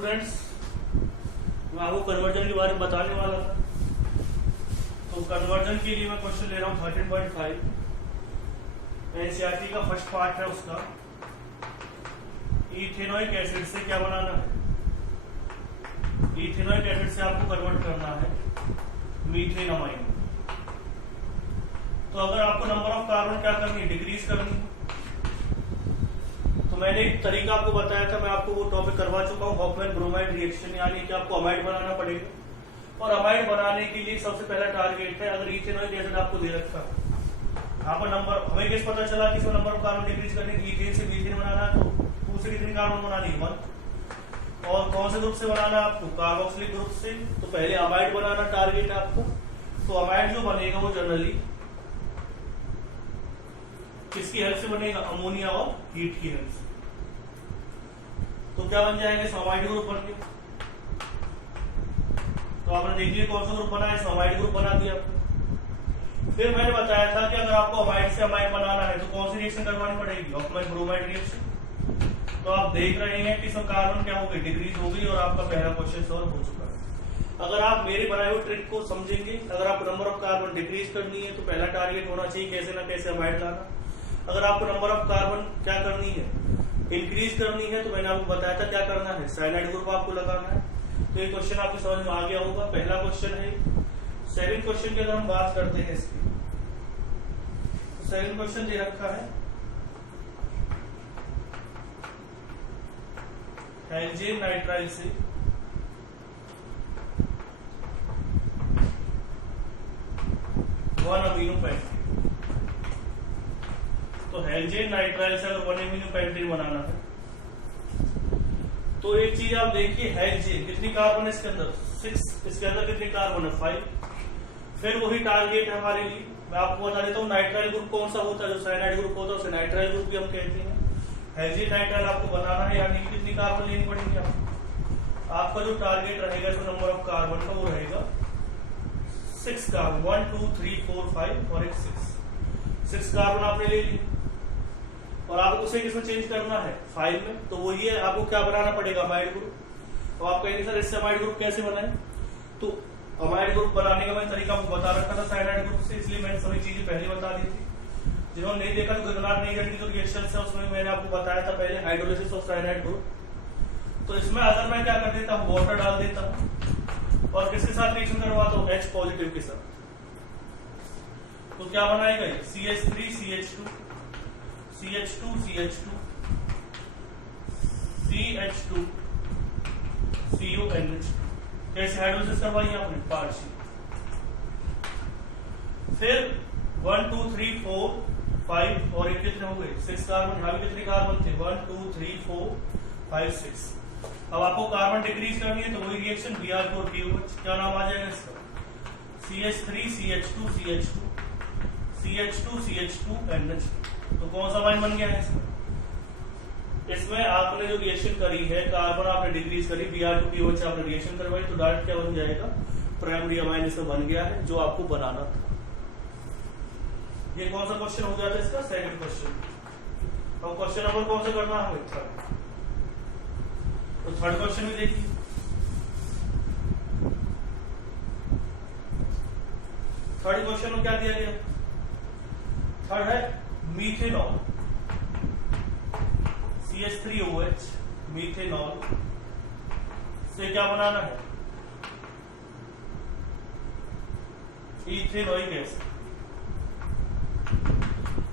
Students, मैं आपको conversion के बारे में बताने वाला था। तो कन्वर्जन के लिए मैं क्वेश्चन ले रहा हूँ 13.5 एनसीईआरटी का फर्स्ट पार्ट है उसका। इथेनोइक एसिड से क्या बनाना है? इथेनोइक एसिड से आपको कन्वर्ट करना है मीथेन अमाइन। तो अगर आपको नंबर ऑफ कार्बन क्या करनी है? डिक्रीज करनी है। तो मैंने एक तरीका आपको बताया था, मैं आपको वो टॉपिक करवा चुका हूँ, हॉफमैन ब्रोमाइड रिएक्शन, यानी कि आपको अमाइड बनाना पड़ेगा। और अमाइड बनाने के लिए सबसे पहला टारगेट है, अगर इथेनोइक एसिड आपको दे रखा है, यहाँ पर नंबर हमें कैसे पता चला कि इसमें नंबर ऑफ कार्बन डिक्रीज करने की, इथेन से मीथेन बनाना है तो 2 से कितनी कार्बन बनानी है? 1। और कौन से ग्रुप से बनाना है आपको? कार्बोक्सिलिक ग्रुप से। तो पहले अमाइड बनाना टारगेट है आपको। तो अमाइड जो बनेगा वो जनरली किसकी हेल्प से बनेगा? अमोनिया और हीट की हेल्प से। तो क्या बन जाएंगे? अमाइड ग्रुप बन गए। तो आपने देख लिया कौन सा ग्रुप बना है, अमाइड ग्रुप बना दिया आपने। फिर मैंने बताया था कि अगर आपको अमाइड से अमाइड बनाना है तो कौन सी रिएक्शन करवानी पड़ेगी? Hoffmann bromide reaction. तो आप देख रहे हैं कि इसमें कार्बन क्या हो गई? डिक्रीज हो गई और आपका पहला क्वेश्चन सॉल्व हो चुका है। अगर आप मेरे बनाए हुए ट्रिक को समझेंगे, अगर आपको नंबर ऑफ कार्बन डिक्रीज करनी है तो पहला टारगेट होना चाहिए कैसे ना कैसे अमाइड लाना। अगर आपको नंबर ऑफ कार्बन क्या करनी है? इंक्रीज करनी है, तो मैंने आपको बताया था क्या करना है? साइनाइड ग्रुप आपको लगाना है। तो ये क्वेश्चन आपकी समझ में आ गया होगा। पहला क्वेश्चन है। सेकंड क्वेश्चन की अगर हम बात करते हैं इसकी, तो सेकंड क्वेश्चन दे रखा है हेल्जेन नाइट्राइल से वन अमीनो पेंटेन। तो हेल्जेन नाइट्राइल से अगर 1 अमीनो पेंटेन बनाना है तो एक चीज आप देखिए, हेल्जेन कितनी कार्बन है इसके अंदर? 6। इसके अंदर कितनी कार्बन है? 5। फिर वही टारगेट है हमारे लिए। मैं आपको बता देता हूँ नाइट्राइल ग्रुप कौन सा होता है, जो साइनाइड ग्रुप होता है उसे नाइट्राइल ग्रुप भी हम कहते हैं। हेल्जेन नाइट्राइल आपको बनाना है, यानी कि कितनी कार्बन लेनी पड़ेगी आपका जो टारगेट रहेगा इसमें नंबर ऑफ कार्बन का वो रहेगा 6 कार्बन। 1 2 3 4 5 और एक 6 कार्बन आपने ले ली। और आपको उसे किसमें चेंज करना है? 5 में। तो वो ये आपको क्या बनाना पड़ेगा? Amide group. तो आप कहेंगे सर इससे अमाइड ग्रुप कैसे बनाए? तो अमाइड ग्रुप बनाने का मैंने तरीका आपको बता रखा था साइनाइड ग्रुप से, इसलिए मैंने सभी चीजें पहले बता दी थी। जिन्होंने नहीं देखा तो गगनाथ नेगर की जो रिएक्शन है उसमें मैंने आपको बताया था पहले, हाइड्रोलिसिस ऑफ साइनाइड ग्रुप। तो इसमें अगर मैं क्या कर देता हूँ, वाटर डाल देता हूँ और किसके साथ रिएक्शन करवाता हूँ? H पॉजिटिव के साथ। तो क्या बनाएगा ये? CH3 CH2 CH2 CH2 CH2 CuNH। कैसे हाइड्रोलिसिस करवाई आपने? पार्शियल। फिर 1 2 3 4 5 और एक कितने हो गए? 6 कार्बन। यहाँ भी कितने कार्बन थे? 1 2 3 4 5 6। अब आपको कार्बन डिक्रीज करनी है तो वही रिएक्शन Br4TOH। क्या नाम आ जाएगा इसका? CH3 CH2 CH2 CH2 CH2 NH। तो कौन सा अमाइन बन गया है इसमें? इसमें आपने जो रिएक्शन करी है, कार्बन आपने डिक्रीज करी, Br2TOH आपने रिएक्शन करवाई, तो डायरेक्ट क्या बन जाएगा? प्राइमरी अमाइन इसमें बन गया है जो आपको बनाना था। ये कौन सा क्वेश्चन हो गया था इसका? Second question. अब क्वेश्चन नंबर कौन सा करना है? थर्ड। तो थर्ड क्वेश्चन भी देखिए। थर्ड क्वेश्चन में क्या दिया गया? थर्ड है मीथेनॉल CH3OH मीथेनॉल से क्या बनाना है? Ethanoic acid.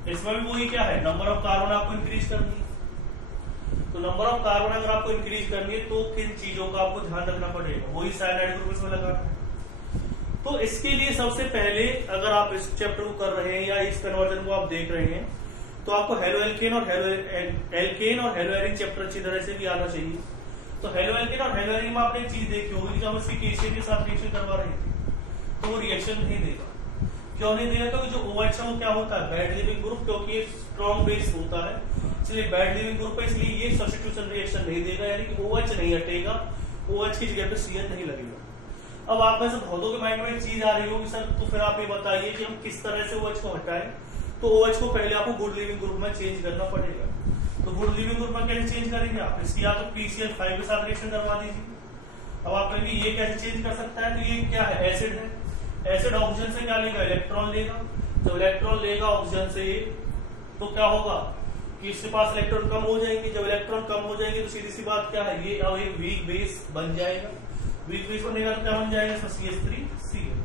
इसमें भी वही क्या है? नंबर ऑफ कार्बन आपको इंक्रीज करनी है। तो नंबर ऑफ कार्बन अगर आपको इंक्रीज करनी है तो किन चीजों का आपको ध्यान रखना पड़ेगा? वही साइनाइड ग्रुप इसमें लगाना है। तो इसके लिए सबसे पहले अगर आप इस चैप्टर को कर रहे हैं या इस कन्वर्जन को आप देख रहे हैं तो आपको हेलो एल्केन और हेलो एरिन चैप्टर अच्छी तरह से भी आना चाहिए। तो हेलो एल्केन और हेलो एरिन में आपने एक चीज देखी होगी, जब हम इसकी केशियन के साथ रिएक्शन करवा रहे थे तो वो रिएक्शन नहीं देगा। क्यों नहीं देगा? क्योंकि जो OH है वो क्या होता है? बैड लिविंग ग्रुप, क्योंकि ये स्ट्रॉन्ग बेस होता है, इसलिए बैड लिविंग ग्रुप है, इसलिए ये सब्स्टिट्यूशन रिएक्शन नहीं देगा, यानी कि OH नहीं हटेगा, OH की जगह पे CN नहीं लगेगा। अब आप में से बहुतों के माइंड में एक चीज आ रही होगी सर, तो फिर आप ये बताइए कि हम किस तरह से OH को हटाएं। तो OH को पहले आपको गुड लिविंग ग्रुप में चेंज करना पड़ेगा। तो गुड लिविंग ग्रुप में कैसे चेंज करेंगे आप, इसकी या तो PCl5 के साथ रिएक्शन करवा दीजिए। अब आप कहेंगे ये कैसे चेंज कर सकता है, तो ये क्या है, एसिड है। एसिड ऑक्सीजन से क्या लेगा, इलेक्ट्रॉन लेगा। तो इलेक्ट्रॉन लेगा ऑक्सीजन से, तो क्या होगा कि इसके पास इलेक्ट्रॉन कम हो जाएंगे। जब इलेक्ट्रॉन कम हो जाएंगे तो सीधी सी बात क्या है, ये अब एक वीक बेस बन जाएगा। वीक बेस बनने का क्या बन जाएगा, इसमें CH3Cl।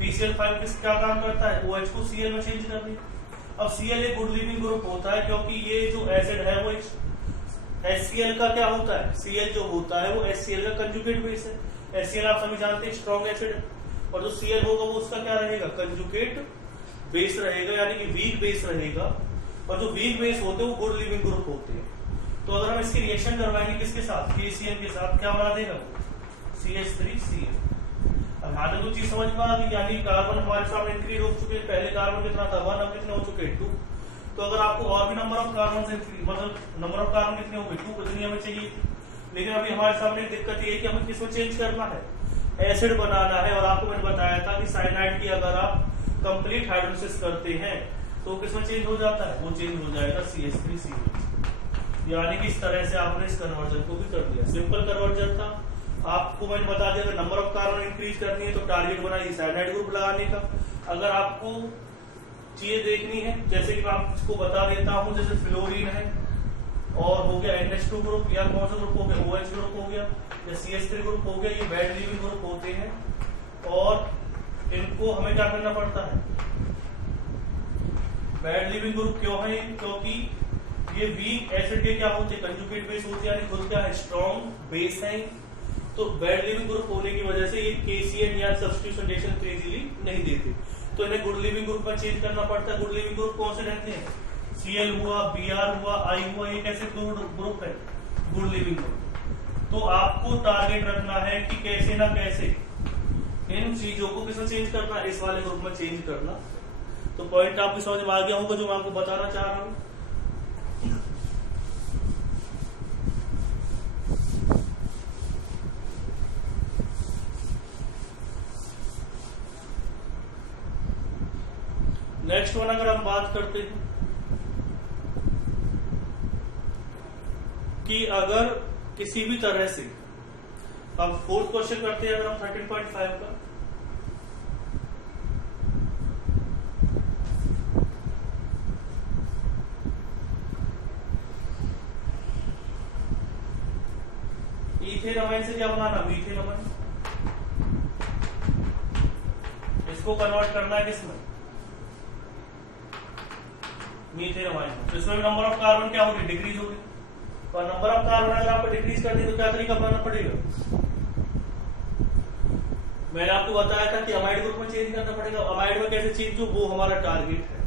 PCl5 किस क्या काम करता है, OH को Cl में चेंज कर दिया। अब Cl एक गुड लिविंग ग्रुप होता है, क्योंकि ये जो एसिड है वो HCl का क्या होता है, Cl जो होता है वो HCl का कंजुगेट बेस है। HCl आप सभी जानते हैं स्ट्रॉन्ग एसिड है, और जो Cl होगा वो उसका क्या रहेगा, कंजुगेट बेस रहेगा, यानी कि वीक बेस रहेगा। और जो वीक बेस होते हैं वो गुड लिविंग ग्रुप होते हैं। तो अगर हम इसकी रिएक्शन करवाएंगे किसके साथ, KCl के साथ, क्या बना देगा, CH3Cl। अब यहाँ तक तो चीज समझ में आ गई, यानी कार्बन हमारे सामने इंक्रीज हो चुके हैं। पहले कार्बन कितना था 1, अब कितने हो चुके हैं 2। तो अगर आपको और भी नंबर ऑफ कार्बन से मतलब नंबर ऑफ कार्बन कितने होंगे 2, कितनी हमें चाहिए। लेकिन अभी हमारे सामने दिक्कत ये है कि हमें किसमें चेंज करना है, एसिड बनाना है। और आपको मैंने बताया था कि साइनाइड की अगर आप कंप्लीट हाइड्रोलिसिस करते हैं तो किसमें चेंज हो जाता है, वो चेंज हो जाएगा CH3Cl। यानी कि इस तरह से आपने इस कन्वर्जन को भी कर दिया। सिंपल कन्वर्जन था। आपको मैंने बता दिया, अगर नंबर ऑफ कार्बन इंक्रीज करनी है तो टारगेट बनाइए साइनाइड ग्रुप लगाने का। अगर आपको चीजें देखनी है, जैसे कि मैं आपको बता देता हूं, जैसे फ्लोरीन है और हो गया NH2 ग्रुप, या कौन सा ग्रुप हो गया, OH ग्रुप हो गया, या CH3 ग्रुप हो गया, ये बैड लिविंग ग्रुप होते हैं। और इनको हमें क्या करना पड़ता है, बैड लिविंग ग्रुप क्यों है, क्योंकि ये वीक एसिड के क्या होते हैं, कंजुगेट बेस होते हैं, यानी खुद क्या है, स्ट्रॉन्ग बेस है। तो बैड लिविंग ग्रुप होने की वजह से ये KCl या सब्स्टिट्यूशन रिएक्शन इजीली नहीं देते, तो इन्हें गुड लिविंग ग्रुप में चेंज करना पड़ता है। गुड लिविंग ग्रुप कौन से रहते हैं, Cl हुआ, Br हुआ, I हुआ, ये कैसे ग्रुप है, गुड लिविंग ग्रुप। तो आपको टारगेट रखना है कि कैसे ना कैसे इन चीजों को किसमें चेंज करना, इस वाले ग्रुप में चेंज करना। तो पॉइंट आपको समझ में आ गया होगा जो मैं आपको बताना चाह रहा हूं। नेक्स्ट वन अगर हम बात करते हैं कि अगर किसी भी तरह से, अब फोर्थ क्वेश्चन करते हैं अगर हम 13.5 का, ईथेन अमाइन से क्या बनाना, मीथेन अमाइन। इसको कन्वर्ट करना है किसमें, मीथेन अमाइन। तो इसमें नंबर ऑफ कार्बन क्या होगी, डिक्रीज होगी। और नंबर ऑफ कार्बन अगर आपको डिक्रीज करनी है तो क्या तरीका अपनाना पड़ेगा, मैंने आपको बताया था कि अमाइड ग्रुप में चेंज करना पड़ेगा। अमाइड में कैसे चेंज हो, वो हमारा टारगेट है।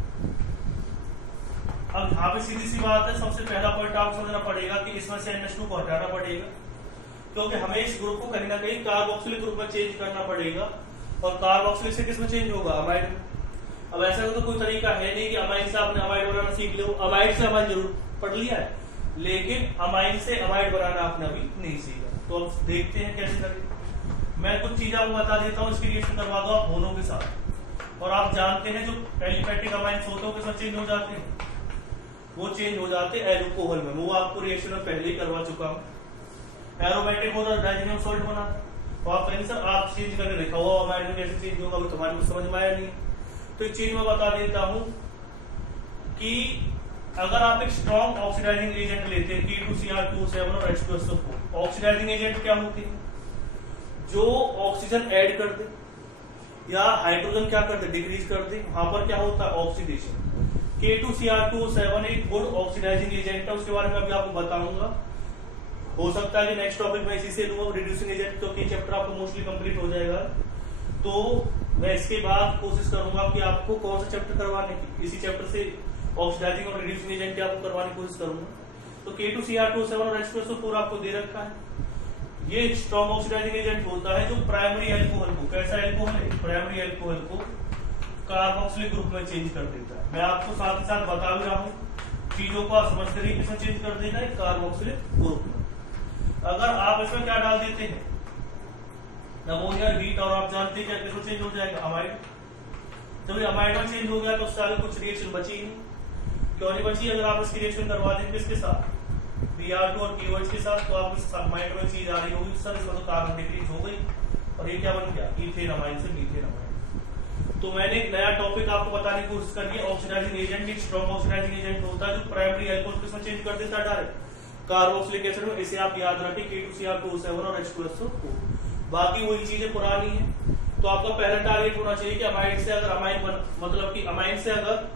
अब यहाँ पे सीधी सी बात है, सबसे पहला पॉइंट आपको समझना पड़ेगा कि इसमें से NH2 को हटाना पड़ेगा, क्योंकि हमें इस ग्रुप को कहीं ना कहीं कार्बोक्सिलिक ग्रुप में चेंज करना पड़ेगा। और कार्बोक्सिलिक से किसमें चेंज होगा, अमाइड में। अब ऐसा तो कोई तरीका है नहीं कि अमाइड से आपने अमाइड बनाना सीख लो। अमाइड से अमाइड जरूर पढ़ लिया है, लेकिन अमाइड से अमाइड बनाना आपने अभी नहीं सीखा। तो अब देखते हैं कैसे करें। मैं कुछ चीजें आपको बता देता हूँ, इसकी रिएक्शन करवा दो आप दोनों के साथ। और आप जानते हैं जो एलिफेटिक अमाइंस होते हैं किसमें चेंज हो जाते हैं, वो चेंज हो जाते हैं एल्कोहल में। वो आपको रिएक्शन में पहले ही करवा चुका हूँ। एरोमेटिक होता है, डाइजेनियम सॉल्ट बनाता है। तो आप कहेंगे सर आप चेंज करके देखा हुआ अमाइड में कैसे चेंज होगा, अभी तुम्हारे को समझ में आया नहीं। तो एक चीज मैं बता देता हूं कि अगर आप एक स्ट्रॉन्ग ऑक्सीडाइजिंग एजेंट लेते हैं K2Cr2O7 और H2SO4, ऑक्सीडाइजिंग एजेंट क्या होते हैं, जो ऑक्सीजन ऐड कर दे या हाइड्रोजन क्या कर दे, डिक्रीज कर दे। वहां पर क्या होता है, ऑक्सीडेशन। K2Cr2O7 एक गुड ऑक्सीडाइजिंग एजेंट है, उसके बारे में अभी आपको बताऊंगा। हो सकता है कि नेक्स्ट टॉपिक में इसी से लूंगा, रिड्यूसिंग एजेंट, क्योंकि चैप्टर आपको मोस्टली कंप्लीट हो जाएगा। तो मैं इसके बाद कोशिश करूंगा कि आपको कौन सा चैप्टर करवाने की, इसी चैप्टर से ऑक्सीडाइजिंग और रिड्यूसिंग एजेंट की आपको करवाने की कोशिश करूंगा। तो K2Cr2O7 और H2SO4 आपको दे रखा है। ये स्ट्रॉन्ग ऑक्सीडाइजिंग एजेंट होता है जो प्राइमरी एल्कोहल को, कैसा एल्कोहल है, प्राइमरी एल्कोहल को कार्बोक्सिलिक ग्रुप में चेंज कर देता है। मैं आपको साथ ही साथ बता भी रहा हूँ, चीजों को आप समझते रहिए, किसमें चेंज कर देता है, कार्बोक्सिलिक ग्रुप में। अगर आप इसमें क्या डाल देते हैं, अमोनिया हीट, और आप जानते हैं क्या किसमें चेंज हो जाएगा, अमाइड। जब ये अमाइड में चेंज हो गया तो उससे आगे कुछ रिएक्शन बची ही नहीं। क्यों नहीं बची? अगर आप इसकी रिएक्शन करवा दें किसके साथ, Br2 और KOH के साथ, तो आपको माइंड में चीज आ रही होगी सर इसमें तो कार्बन डिक्रीज हो गई और ये क्या बन गया, इथेन अमाइन से मीथेन अमाइन। तो मैंने एक नया टॉपिक आपको बताने की कोशिश करी है, ऑक्सीडाइजिंग एजेंट। एक स्ट्रॉन्ग ऑक्सीडाइजिंग एजेंट होता है जो प्राइमरी अल्कोहल को इसमें चेंज कर देता है डायरेक्ट कार्बोक्सिलिक एसिड में। इसे आप याद रखें K2Cr2O7 और H2SO4। बाकी वही चीजें पुरानी है। तो आपका पहला टारगेट होना चाहिए कि अमाइन से अगर मतलब कि अमाइन से अगर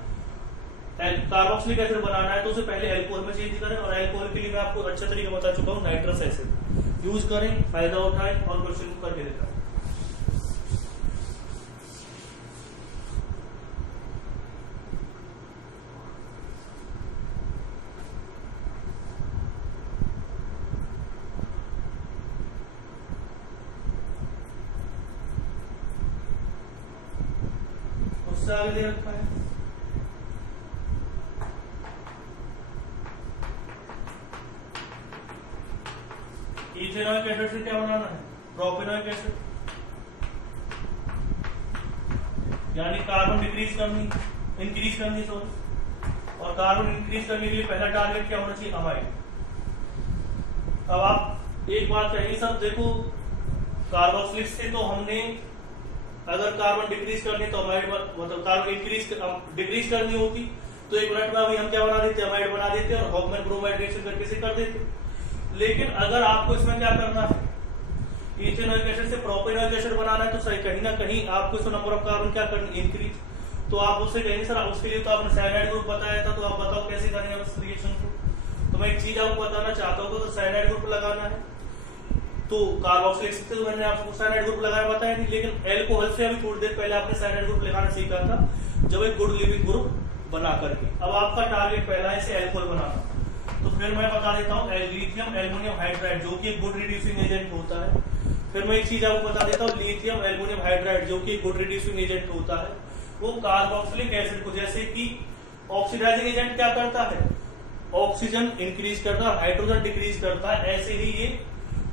कार्बोक्सिलिक एसिड बनाना है तो उसे पहले अल्कोहल में चेंज करें। और अल्कोहल के लिए मैं आपको अच्छा तरीका बता चुका हूँ, नाइट्रस एसिड यूज करें, फायदा उठाएं और क्वेश्चन को करके दिखाएं। उससे आगे दे रखा है इथेनॉइक एसिड से क्या बनाना है, प्रोपेनॉइक एसिड, यानी कार्बन डिक्रीज करनी, इंक्रीज करनी सॉरी। और कार्बन इंक्रीज करने के लिए पहला टारगेट क्या होना चाहिए, अमाइन। अब आप एक बात कहेंगे सर देखो कार्बोक्सिलिक से तो हमने अगर कार्बन डिक्रीज करनी तो अमाइड मतलब कार्बन डिक्रीज करनी होती तो एक मिनट में अभी हम क्या बना देते, अमाइड बना देते और हॉफमैन ब्रोमाइड रिएक्शन करके से कर देते। लेकिन अगर आपको इसमें क्या करना है, इथेनॉइक एसिड से प्रोपेनॉइक एसिड बनाना है तो सही कहीं ना कहीं आपको इसमें नंबर ऑफ कार्बन क्या करनी, इंक्रीज। तो आप उससे कहेंगे सर उसके लिए तो आपने साइनाइड ग्रुप बताया था, तो आप बताओ कैसे करेंगे उस रिएक्शन को। तो मैं एक चीज आपको बताना चाहता हूँ, अगर साइनाइड ग्रुप लगाना है तो कार्बोक्सिलिक से तो मैंने आपको साइनाइड ग्रुप लगाया बताया नहीं, लेकिन एल्कोहल से अभी थोड़ी देर पहले आपने साइनाइड ग्रुप लगाना सीखा था जब एक गुड लिविंग ग्रुप बना करके। अब आपका टारगेट पहला है इसे एल्कोहल बनाना। तो फिर मैं बता देता हूँ लिथियम एल्युमिनियम हाइड्राइड जो कि एक गुड रिड्यूसिंग एजेंट होता है। फिर मैं एक चीज आपको बता देता हूँ लिथियम एल्युमिनियम हाइड्राइड जो कि एक गुड रिड्यूसिंग एजेंट होता है, वो कार्बोक्सिलिक एसिड को जैसे कि ऑक्सीडाइजिंग एजेंट क्या करता है, ऑक्सीजन इंक्रीज करता है, हाइड्रोजन डिक्रीज करता है, ऐसे ही ये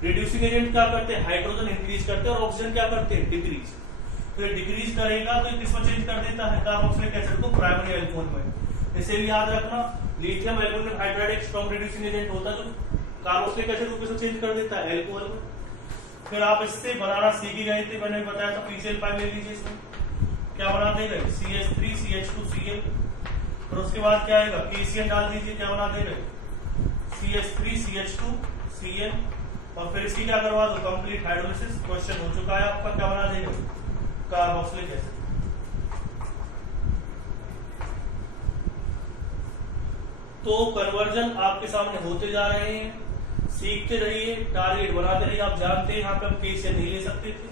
रिड्यूसिंग एजेंट क्या करते हैं, हाइड्रोजन इंक्रीज करते हैं और ऑक्सीजन क्या करते हैं, डिक्रीज। तो ये डिक्रीज करेगा तो किसमें चेंज कर देता है, कार्बोक्सिलिक एसिड को प्राइमरी अल्कोहल में। इसे भी याद रखना, लिथियम एल्युमिनियम हाइड्राइड एक स्ट्रॉन्ग रिड्यूसिंग एजेंट होता है जो कार्बोक्सिलिक एसिड को किसमें चेंज कर देता है, अल्कोहल में। फिर आप इससे बनाना सीख ही गए थे, मैंने बताया था PCl5 ले लीजिए, इसमें क्या बना देगा CH3 CH2Cl। और उसके बाद क्या आएगा, KCl डाल दीजिए, क्या बना देगा CH3 CH2Cl। और फिर इसकी क्या करवा दो, कंप्लीट हाइड्रोलिसिस। क्वेश्चन हो चुका है आपका, क्या बना देगा, कार्बोक्सिलिक एसिड। तो कन्वर्जन आपके सामने होते जा रहे हैं, सीखते रहिए, टारगेट बनाते रहिए। आप जानते हैं यहाँ पे हम KCl नहीं ले सकते थे,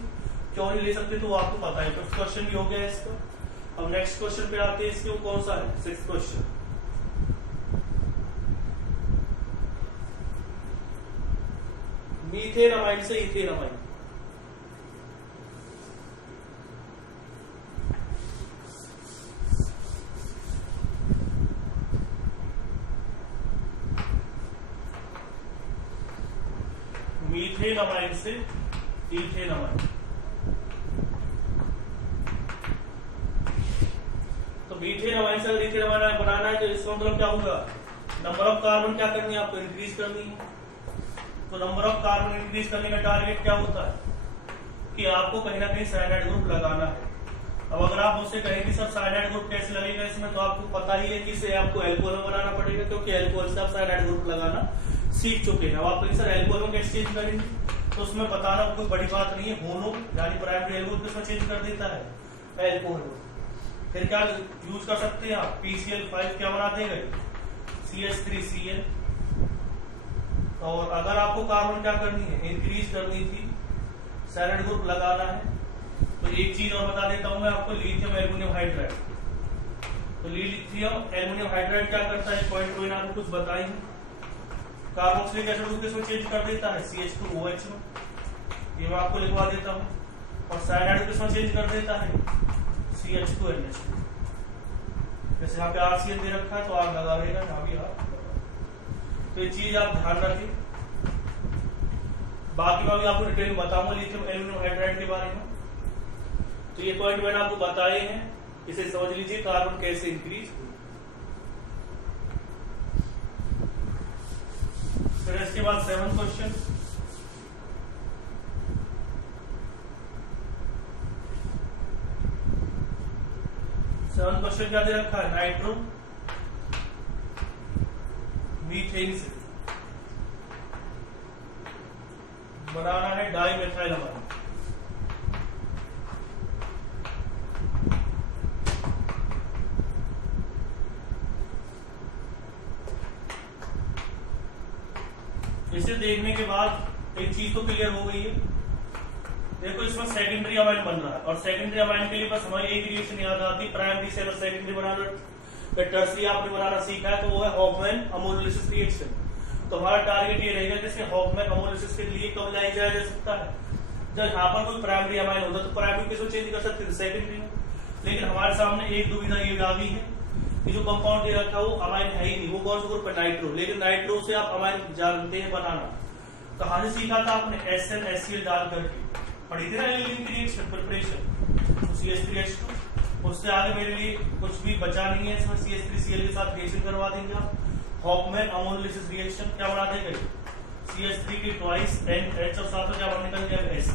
क्यों नहीं ले सकते तो आपको पता है। फिफ्थ क्वेश्चन भी हो गया इसका। अब नेक्स्ट क्वेश्चन पे आते हैं, इसके कौन सा है, सिक्स्थ क्वेश्चन। मीथेन अमाइन से इथेन अमाइन। मीथेन अमाइन से इथेन अमाइन। तो मीथेन अमाइन से अगर इथेन अमाइन बनाना है तो इसका मतलब क्या होगा, नंबर ऑफ कार्बन क्या करनी है आपको, इंक्रीज करनी है। तो नंबर ऑफ कार्बन इंक्रीज करने का टारगेट क्या होता है कि आपको कहीं ना कहीं साइनाइड ग्रुप लगाना है। अब अगर आप मुझसे कहें कि सर साइनाइड ग्रुप कैसे लगेगा इसमें, तो आपको पता ही है कि इसे आपको एल्कोहल में बनाना पड़ेगा, क्योंकि एल्कोहल से आप साइनाइड ग्रुप लगाना सीख चुके हैं। अब आप कहें सर एल्कोहल में कैसे चेंज करेंगे, तो उसमें बताना कोई बड़ी बात नहीं है, होनो यानी प्राइमरी एल्कोहल किसमें चेंज कर देता है, एल्कोहल में। फिर क्या यूज कर सकते हैं आप, PCl5 क्या बना देंगे, CH3Cl। और अगर आपको कार्बन क्या करनी है, इंक्रीज करनी थी, साइनाइड ग्रुप लगाना है, तो एक चीज और बता देता हूं मैं आपको, लिथियम एल्युमिनियम हाइड्राइड। तो लिथियम एल्युमिनियम हाइड्राइड क्या करता है, पॉइंट मैंने आपको कुछ बताई है, कार्बोक्सिलिक एसिड को किसमें चेंज कर देता है, CH2OH में, ये मैं आपको लिखवा देता हूँ। और साइनाइड किसमें चेंज कर देता है, CH2NH2। जैसे यहाँ पे RCl दे रखा है तो आग लगा देगा, यहाँ भी आग। तो ये चीज आप ध्यान रखिए। बाकी मैं भी आपको डिटेल में बताऊंगा लिथियम एल्युमिनियम हाइड्राइड के बारे में। तो ये पॉइंट मैंने आपको बताए हैं, इसे समझ लीजिए, कार्बन कैसे इंक्रीज। 7th क्वेश्चन, क्या दे रखा है, नाइट्रो मीथेन से बनाना है डाई मेथाइल अमाइन। इसे देखने के बाद एक चीज तो क्लियर हो गई है, देखो इसमें सेकेंडरी अमाइन बन रहा है और सेकेंडरी अमाइन के लिए बस हमारी एक रिएक्शन याद आती है, प्राइमरी से सेकेंडरी बनाना, टर्सरी आपने बनाना सीखा है तो वो है हॉफमैन अमोलिसिस रिएक्शन। तो हमारा टारगेट ये रहेगा जैसे हॉफमैन अमोलिसिस के लिए कब लाया जाया जा सकता है, जब यहाँ पर कोई प्राइमरी अमाइन होता है तो प्राइमरी किसको चेंज कर सकते थे, सेकेंडरी में। लेकिन हमारे सामने एक दुविधा ये आ गई है कि जो कंपाउंड दे रखा है वो अमाइन है ही नहीं, वो कौन सा ग्रुप है, नाइट्रो। लेकिन नाइट्रो से आप अमाइन जानते हैं बनाना, कहां से सीखा था आपने, SnHCl डाल करके पढ़ी थी ना एल्कीन की रिएक्शन प्रिपरेशन, CH3H2। उससे आगे मेरे लिए कुछ भी बचा नहीं है, इसमें CH3Cl के साथ रिएक्शन करवा देंगे आप। हॉफमैन अमोलिसिस रिएक्शन क्या बना देंगे, CH3 के ट्वाइस NH और साथ में क्या बन निकल जाएगा H3।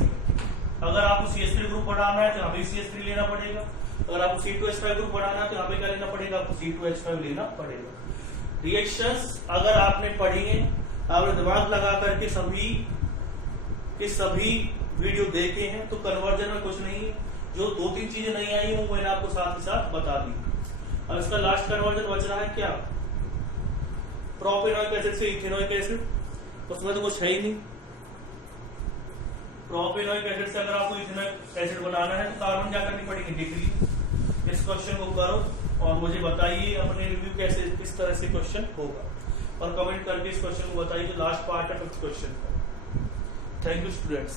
अगर आपको CH3 ग्रुप बढ़ाना है तो यहाँ भी CH3 लेना पड़ेगा, अगर आपको C2H5 ग्रुप बढ़ाना है तो यहाँ पे क्या लेना पड़ेगा, आपको C2H5 लेना पड़ेगा। रिएक्शंस अगर आपने पढ़ी है, आपने दिमाग लगा करके सभी के सभी वीडियो देखे हैं तो कन्वर्जन में कुछ नहीं है, जो 2-3 चीजें नहीं आई वो मैंने आपको साथ ही साथ बता दी। अब इसका लास्ट कन्वर्जन बच रहा है क्या, प्रोपेनोइक एसिड से इथेनोइक एसिड, उसमें तो कुछ है ही नहीं। प्रोपेनोइक एसिड से अगर आपको इथेनोइक एसिड बनाना है तो कार्बन क्या करनी पड़ेगी, डिग्री। इस क्वेश्चन को करो और मुझे बताइए अपने रिव्यू कैसे किस तरह से क्वेश्चन होगा, और कमेंट करके इस क्वेश्चन को बताइए जो लास्ट पार्ट है 5th क्वेश्चन का। Thank you students.